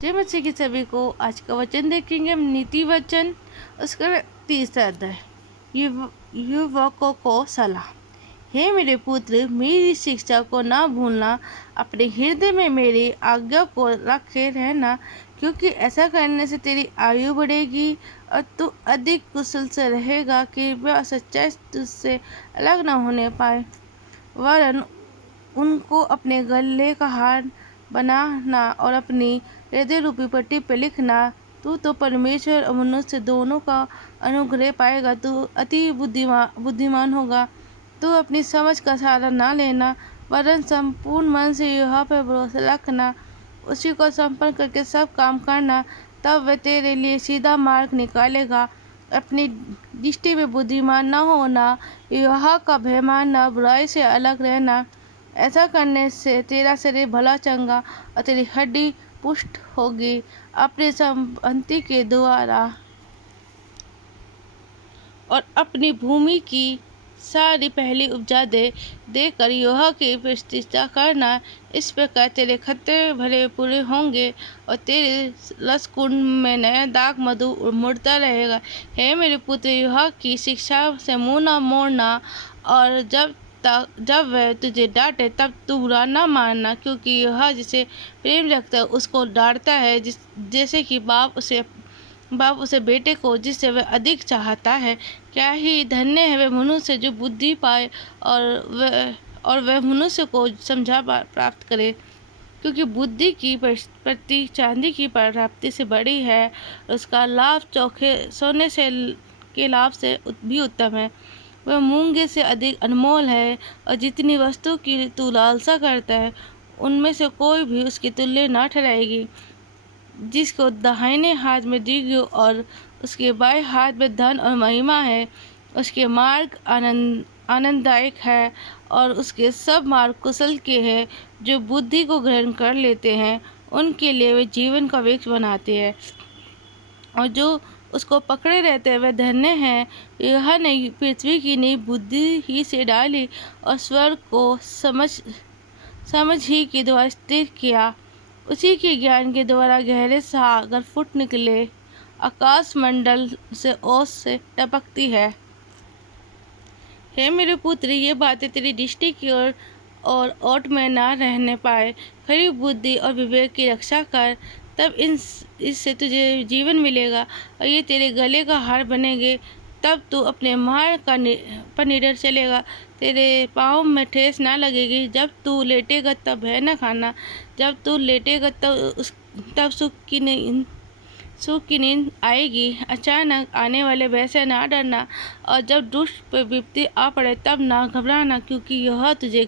जय मसीह की सभी को। आज का वचन देखेंगे हम, नीति वचन उसका 30 अध्याय। युवकों को सलाह। हे मेरे पुत्र, मेरी शिक्षा को ना भूलना, अपने हृदय में मेरी आज्ञा को रखे रहना, क्योंकि ऐसा करने से तेरी आयु बढ़ेगी और तू अधिक कुशल से रहेगा। कृपया और सच्चाई तुझसे अलग न होने पाए, वरन उनको अपने गले का हार बनाना और अपनी हृदय रूपी पट्टी पर लिखना। तू तो परमेश्वर और मनुष्य दोनों का अनुग्रह पाएगा। तू अति बुद्धिमान होगा। तू अपनी समझ का सहारा ना लेना, वरन संपूर्ण मन से यहोवा पर भरोसा रखना। उसी को समर्पण करके सब काम करना, तब वह तेरे लिए सीधा मार्ग निकालेगा। अपनी दृष्टि में बुद्धिमान न होना, यहोवा का भय मानना, बुराई से अलग रहना। ऐसा करने से तेरा शरीर भला चंगा और तेरी हड्डी पुष्ट होगी। अपनी संपत्ति के द्वारा और अपनी भूमि की सारी पहली उपजा देकर यहोवा की प्रतिष्ठा करना। इस प्रकार तेरे खत्ते भले पूरे होंगे और तेरे रसकुंड में नया दाग मधु उमड़ता रहेगा। हे मेरे पुत्र, यहोवा की शिक्षा से मुँह न मोड़ना, और जब वह तुझे डांटे तब तू बुरा न मानना, क्योंकि यहोवा जिसे प्रेम रखता है उसको डांटता है, जैसे कि बाप उसे बेटे को जिससे वह अधिक चाहता है। क्या ही धन्य है वह मनुष्य जो बुद्धि पाए और वह मनुष्य को समझा प्राप्त करे, क्योंकि बुद्धि की प्रति चांदी की प्राप्ति से बड़ी है। उसका लाभ चोखे सोने से के लाभ से भी उत्तम है। वह मूंगे से अधिक अनमोल है, और जितनी वस्तु की तू लालसा करता है उनमें से कोई भी उसकी तुल्य न ठहराएगी। जिसको दाहिने हाथ में दीर्घ और उसके बाएं हाथ में धन और महिमा है, उसके मार्ग आनंददायक है और उसके सब मार्ग कुशल के हैं। जो बुद्धि को ग्रहण कर लेते हैं उनके लिए वे जीवन का वृक्ष बनाते हैं, और जो उसको पकड़े रहते हैं वह धन्य है। यह ने पृथ्वी की नींव बुद्धि ही से डाली और स्वर्ग को समझ ही के द्वारा स्थिर किया। उसी के ज्ञान के द्वारा गहरे सागर फूट निकले, आकाश मंडल से ओस से टपकती है। हे मेरे पुत्र, ये बातें तेरी दृष्टि की और ओट में ना रहने पाए। खरी बुद्धि और विवेक की रक्षा कर, तब इससे तुझे जीवन मिलेगा और ये तेरे गले का हार बनेंगे। तब तू अपने मार्ग पर निडर चलेगा, तेरे पाँव में ठेस ना लगेगी। जब तू लेटेगा तब भय न खाना, जब तू लेटेगा तब सुख की नींद आएगी। अचानक आने वाले भय से ना डरना, और जब दुष्ट पर विपत्ति आ पड़े तब ना घबराना, क्योंकि यह तुझे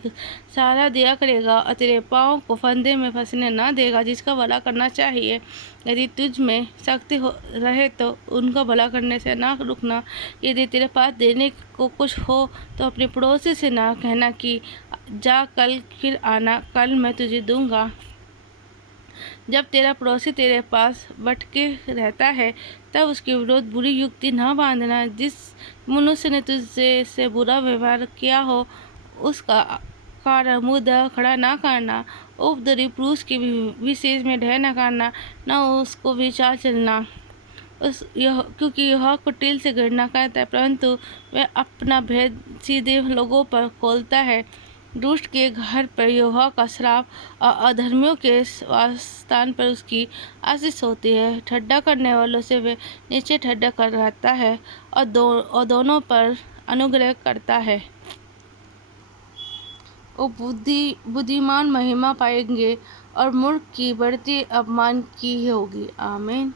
सहारा दिया करेगा और तेरे पाँव को फंदे में फंसने ना देगा। जिसका भला करना चाहिए, यदि तुझ में शक्ति रहे तो उनका भला करने से ना रुकना। यदि तेरे पास देने को कुछ हो तो अपने पड़ोसी से ना कहना कि जा कल फिर आना, कल मैं तुझे दूंगा। जब तेरा पड़ोसी तेरे पास भटके रहता है तब उसके विरोध बुरी युक्ति न बांधना। जिस मनुष्य ने तुझसे से बुरा व्यवहार किया हो उसका कारण मुद्दा खड़ा ना करना। उपद्रवी पुरुष के विशेष में ढह न करना, न उसको विचार चलना, क्योंकि यह कुटिल से घृणा करता है, परंतु वह अपना भेद सीधे लोगों पर खोलता है। दुष्ट के घर पर यहोवा का श्राप और अधर्मियों के वासस्थान पर उसकी आशीष होती है। ठट्ठा करने वालों से वे नीचे ठट्ठा कर रहता है और दोनों पर अनुग्रह करता है। वो बुद्धिमान महिमा पाएंगे और मूर्ख की बढ़ती अपमान की होगी। आमीन।